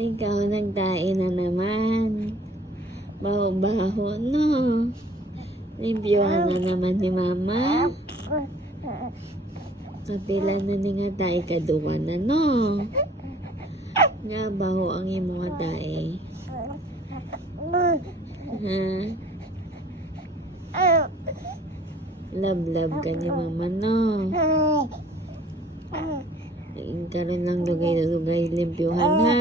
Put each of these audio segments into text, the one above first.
Ikaw nagdain na naman. Baho-baho, no? Limpyohan na naman ni mama. Kapila na ni nga tayo kaduwa na, no? Nga baho ang imo nga tayo. Ha? Love-love ka ni mama, no? Karon lang dugay-dugay limpyohan, ha?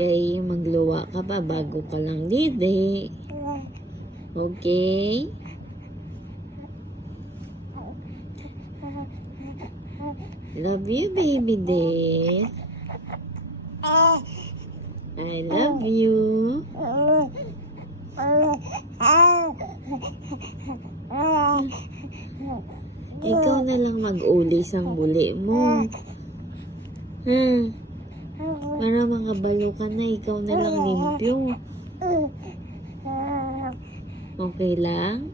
Kay magluwa ka pa bago ka lang didi. Okay? Love you, baby dear. I love you. Ikaw na lang mag-uli sang buli mo. Ha? Para makabalo ka na, ikaw na lang limpyo. Okay lang?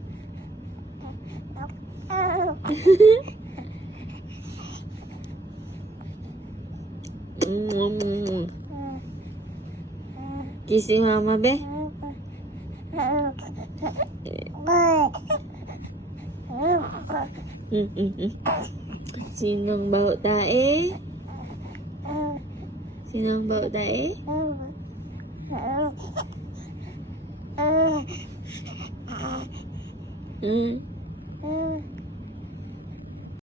Kiss si mama, be. Sinong baho tae? Sinong baho tae? Hmm?